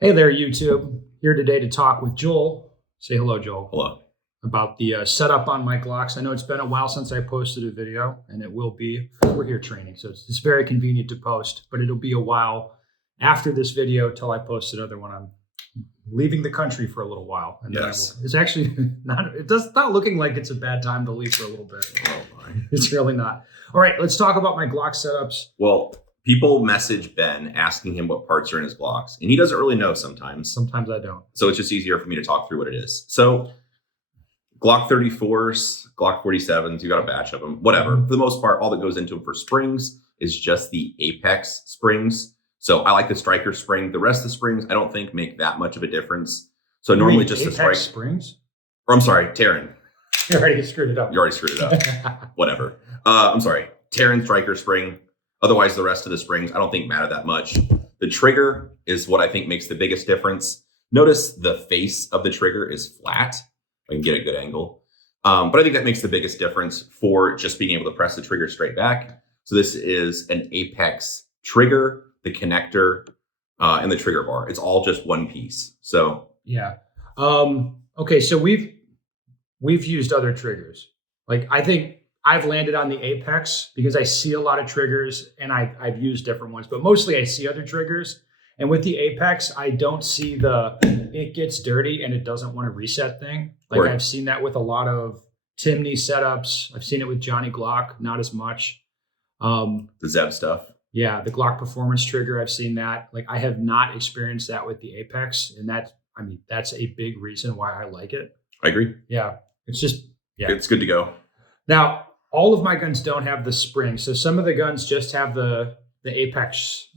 Hey there, YouTube. Here today to talk with Joel. Say hello, Joel. Hello. About the setup on my Glocks. I know it's been a while since I posted a video, and it will be. We're here training, so it's very convenient to post, but it'll be a while after this video till I post another one. I'm leaving the country for a little while, and Yes. then it's actually not. It does not looking like it's a bad time to leave for a little bit. Oh my. It's really not. All right, let's talk about my Glock setups. Well, people message Ben asking him what parts are in his Glocks, and he doesn't really know sometimes. Sometimes I don't. So it's just easier for me to talk through what it is. So Glock 34s, Glock 47s, you got a batch of them, whatever. For the most part, all that goes into them for springs is just the apex springs. So I like the striker spring. The rest of the springs, I don't think make that much of a difference. So normally just the strike springs. Or I'm sorry, Terran. You already screwed it up. You already screwed it up. Whatever. I'm sorry. Terran striker spring. Otherwise, the rest of the springs, I don't think matter that much. The trigger is what I think makes the biggest difference. Notice the face of the trigger is flat. I can get a good angle. But I think that makes the biggest difference for just being able to press the trigger straight back. So this is an apex trigger, the connector, and the trigger bar. It's all just one piece. So yeah. Okay, so we've used other triggers. Like I think I've landed on the apex because I see a lot of triggers and I've used different ones, but mostly I see other triggers. And with the apex, I don't see it gets dirty and it doesn't want to reset thing. Like Right. I've seen that with a lot of Timney setups. I've seen it with Johnny Glock, not as much. The Zev stuff. Yeah, the Glock performance trigger, I've seen that. Like I have not experienced that with the apex, and that's a big reason why I like it. I agree. Yeah, it's just It's good to go. Now, all of my guns don't have the spring. So some of the guns just have the apex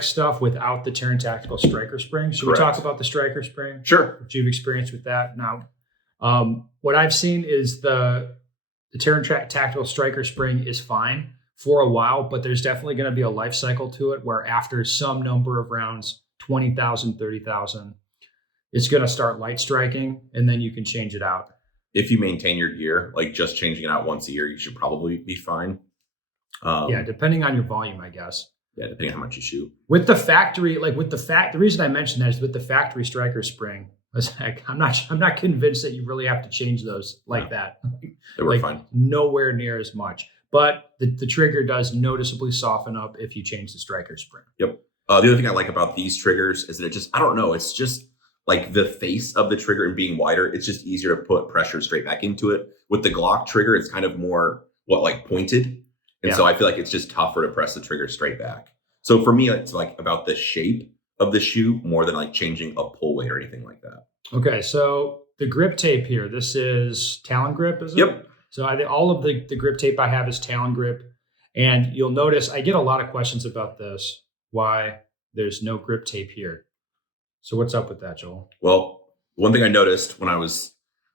stuff without the Terran Tactical striker spring. Should Correct. we talk about the striker spring? Sure. What you've experienced with that. Now, what I've seen is the Terran Tactical striker spring is fine for a while, but there's definitely going to be a life cycle to it where after some number of rounds, 20,000, 30,000, it's going to start light striking, and then you can change it out. If you maintain your gear, like just changing it out once a year, you should probably be fine. Yeah, depending on your volume, I guess. Yeah, depending on how much you shoot. With the factory, the reason I mentioned that is with the factory striker spring. I'm not convinced that you really have to change those like that. They work fine. Nowhere near as much. But the trigger does noticeably soften up if you change the striker spring. Yep. The other thing I like about these triggers is that I don't know, it's just like the face of the trigger and being wider, it's just easier to put pressure straight back into it. With the Glock trigger, it's kind of more pointed. And so I feel like it's just tougher to press the trigger straight back. So for me, it's like about the shape of the shoe more than like changing a pull weight or anything like that. Okay, so the grip tape here, this is Talon grip, is it? Yep. So all of the grip tape I have is Talon grip. And you'll notice I get a lot of questions about this, why there's no grip tape here. So what's up with that, Joel? Well, one thing I noticed when I was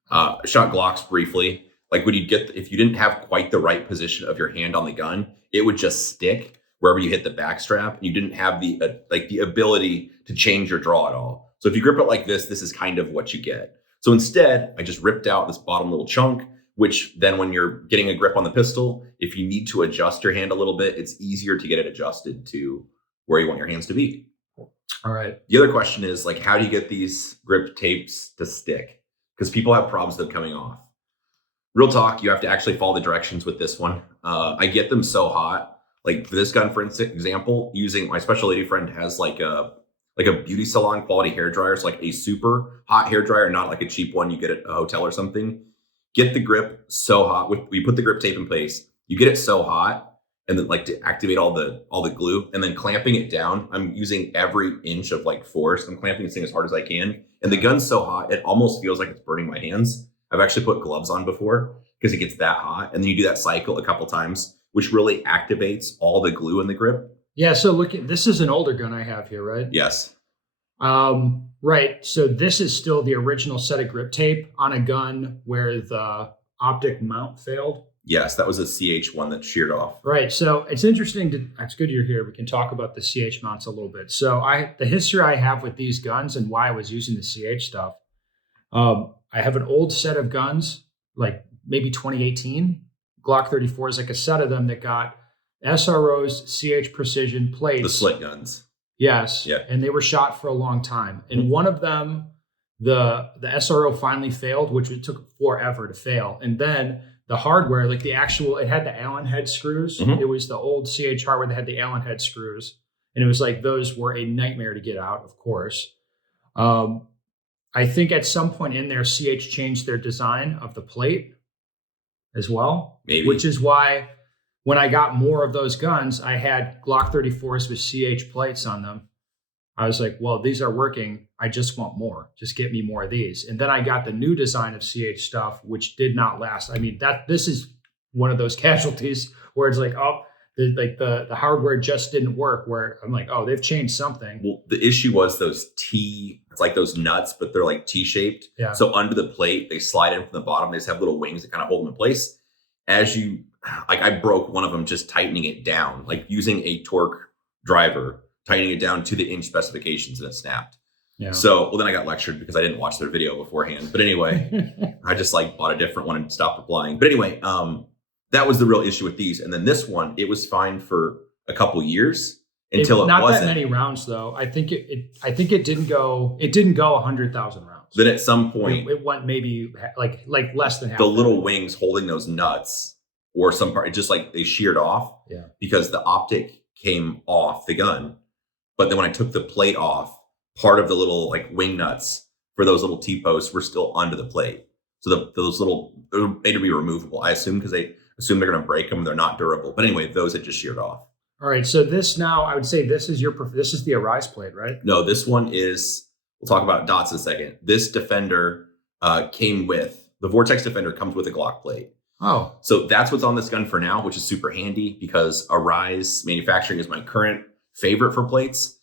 shot Glocks briefly, like if you didn't have quite the right position of your hand on the gun, it would just stick wherever you hit the back strap. You didn't have the ability to change your draw at all. So if you grip it like this is kind of what you get. So instead, I just ripped out this bottom little chunk, which then when you're getting a grip on the pistol, if you need to adjust your hand a little bit, it's easier to get it adjusted to where you want your hands to be. All right. The other question is how do you get these grip tapes to stick? Because people have problems with them coming off. Real talk, you have to actually follow the directions with this one. I get them so hot. Like for this gun, for example, using my special lady friend has like a beauty salon quality hair dryer. So like a super hot hair dryer, not like a cheap one you get at a hotel or something. Get the grip so hot. We put the grip tape in place. You get it so hot, and then like to activate all the glue, and then clamping it down. I'm using every inch of force. I'm clamping this thing as hard as I can, and the gun's so hot it almost feels like it's burning my hands. I've actually put gloves on before because it gets that hot, and then you do that cycle a couple times, which really activates all the glue in the grip. Yeah. So look, this is an older gun I have here, right? Yes. Right. So this is still the original set of grip tape on a gun where the Optic mount failed. Yes, that was a CH one that sheared off. Right. So it's interesting it's good you're here. We can talk about the CH mounts a little bit. So the history I have with these guns and why I was using the CH stuff. I have an old set of guns, like maybe 2018 Glock 34 is like a set of them that got SROs, CH precision plates. The slit guns. Yes. Yeah. And they were shot for a long time. And one of them, the SRO finally failed, which it took forever to fail. And then the hardware, like the actual, it had the Allen head screws. It was the old CH hardware that had the Allen head screws. And it was like, those were a nightmare to get out, of course. I think at some point in there, CH changed their design of the plate as well. Maybe. Which is why when I got more of those guns, I had Glock 34s with CH plates on them. I was like, well, these are working. I just want more. Just get me more of these. And then I got the new design of CH stuff, which did not last. I mean, this is one of those casualties where it's like, oh, the hardware just didn't work, where I'm like, oh, they've changed something. Well, the issue was those it's like those nuts, but they're like T-shaped. Yeah. So under the plate, they slide in from the bottom. They just have little wings that kind of hold them in place. I broke one of them just tightening it down, like using a torque driver, tightening it down to the inch specifications, and it snapped. Yeah. So, well, then I got lectured because I didn't watch their video beforehand. But anyway, I just like bought a different one and stopped replying. But anyway, that was the real issue with these. And then this one, it was fine for a couple years until not it wasn't. that many rounds though. I think it didn't go 100,000 rounds. Then at some point, it went maybe like less than half. The little wings holding those nuts or some part, it just like they sheared off. Yeah. Because the optic came off the gun. But then when I took the plate off, part of the little like wing nuts for those little T-posts were still under the plate. So those little, they're made to be removable, I assume, because they assume they're going to break them. They're not durable. But anyway, those had just sheared off. All right. So this now, I would say this is the Arise plate, right? No, this one is, we'll talk about dots in a second. This Defender came with, the Vortex Defender comes with a Glock plate. Oh. So that's what's on this gun for now, which is super handy because Arise Manufacturing is my current favorite for plates.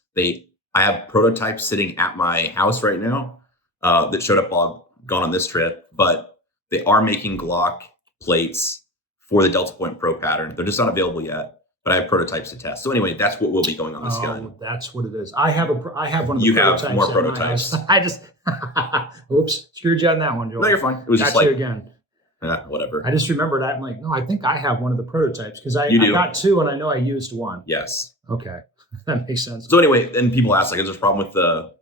I have prototypes sitting at my house right now that showed up while I've gone on this trip, but they are making Glock plates for the Delta Point Pro pattern. They're just not available yet, but I have prototypes to test. So anyway, that's what will be going on this gun. That's what it is. I have one of the you prototypes. You have more prototypes. I just, oops, screwed you on that one, Joel. No, you're fine. It was Got just like, you again. Whatever. I just remembered that. I'm like, no, I think I have one of the prototypes because I got two and I know I used one. Yes. Okay. That makes sense. So anyway, and people ask, like, is there a problem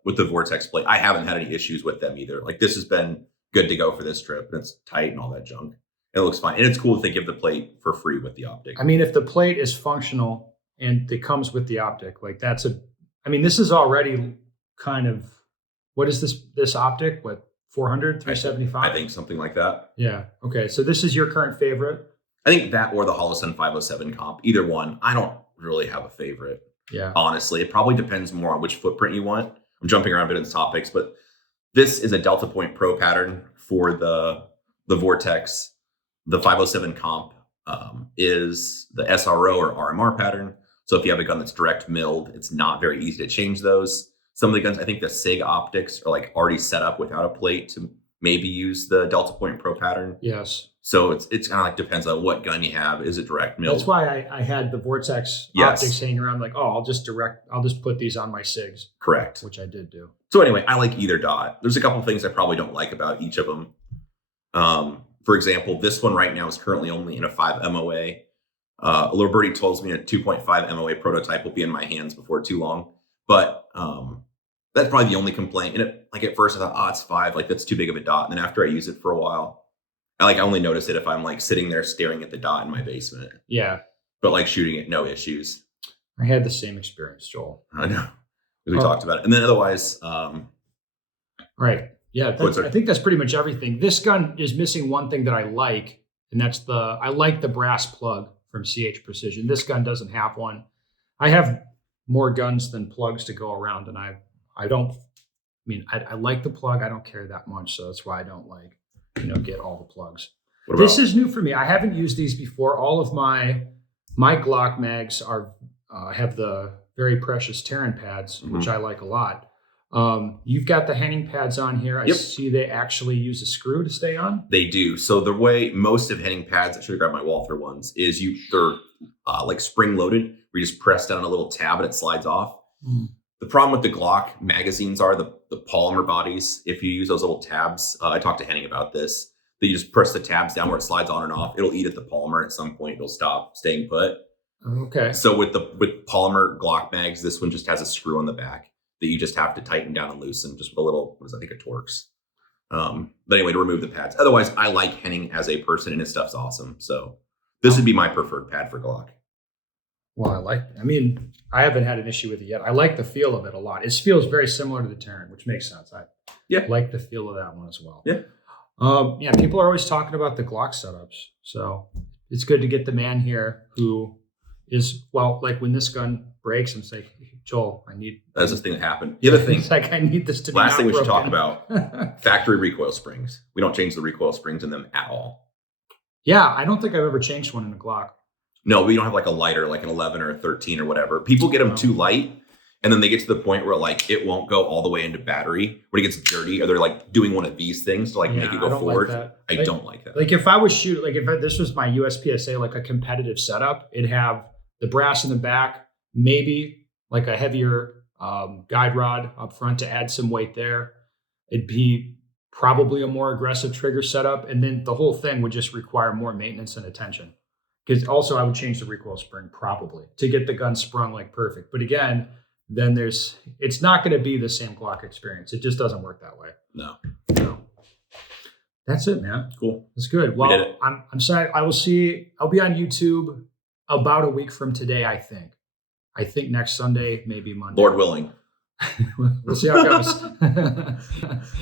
with the Vortex plate? I haven't had any issues with them either. Like, this has been good to go for this trip, and it's tight and all that junk. It looks fine, and it's cool that they give the plate for free with the optic. I mean, if the plate is functional and it comes with the optic, like this is already kind of, what is this optic? What, 400, 375? I think something like that. Yeah. Okay. So this is your current favorite? I think that or the Holosun 507 comp, either one. I don't really have a favorite. Yeah. Honestly, it probably depends more on which footprint you want. I'm jumping around a bit in topics, but this is a Delta Point Pro pattern for the Vortex. The 507 comp is the SRO or RMR pattern. So if you have a gun that's direct milled, it's not very easy to change those. Some of the guns, I think the SIG optics are like already set up without a plate to maybe use the Delta Point Pro pattern. Yes. So it's kind of like depends on what gun you have. Is it direct milled? That's why I had the Vortex optics hanging around. Like, oh, I'll just put these on my SIGs. Correct. Which I did do. So anyway, I like either dot. There's a couple things I probably don't like about each of them. For example, this one right now is currently only in a 5 MOA. A little birdie tells me a 2.5 MOA prototype will be in my hands before too long. But that's probably the only complaint. And at first I thought, it's 5, like that's too big of a dot. And then after I use it for a while, I only notice it if I'm like sitting there staring at the dot in my basement. Yeah. But like shooting it, no issues. I had the same experience, Joel. I know. We talked about it. And then otherwise, right. Yeah. I think that's pretty much everything. This gun is missing one thing that I like, and that's I like the brass plug from CH Precision. This gun doesn't have one. I have more guns than plugs to go around, and I like the plug. I don't care that much, so that's why I don't get all the plugs. This is new for me. I haven't used these before. All of my Glock mags have the very precious Terran pads, which I like a lot. You've got the hanging pads on here. I see they actually use a screw to stay on. They do. So the way most of hanging pads, I should have grabbed my Walther ones, is they're like spring loaded, where you just press down a little tab and it slides off. The problem with the Glock magazines are the polymer bodies. If you use those little tabs, I talked to Henning about this, that you just press the tabs down where it slides on and off. It'll eat at the polymer. At some point, it'll stop staying put. Okay. So with polymer Glock mags, this one just has a screw on the back that you just have to tighten down and loosen just with a little, what is that, I think it Torx. But anyway, to remove the pads. Otherwise, I like Henning as a person and his stuff's awesome. So this would be my preferred pad for Glock. Well, I mean, I haven't had an issue with it yet. I like the feel of it a lot. It feels very similar to the Terran, which makes sense. I like the feel of that one as well. Yeah. Yeah, people are always talking about the Glock setups. So it's good to get the man here who is, well, like when this gun breaks, I'm saying, Joel, I need. That's the thing that happened. The other thing. It's like, I need this to be last thing we should broken. talk about, factory recoil springs. We don't change the recoil springs in them at all. Yeah, I don't think I've ever changed one in a Glock. No, we don't have like a lighter, like an 11 or a 13 or whatever. People get them too light, and then they get to the point where like it won't go all the way into battery when it gets dirty, or they're like doing one of these things to like make it go forward. I don't like that. Like if I was shooting, like if this was my USPSA, like a competitive setup, it'd have the brass in the back, maybe like a heavier guide rod up front to add some weight there. It'd be probably a more aggressive trigger setup, and then the whole thing would just require more maintenance and attention. Because also I would change the recoil spring probably to get the gun sprung like perfect. But again, then it's not going to be the same Glock experience. It just doesn't work that way. No. That's it, man. Cool. That's good. Well, we did it. I'm sorry. I'll be on YouTube about a week from today, I think. I think next Sunday, maybe Monday. Lord willing. We'll see how it goes.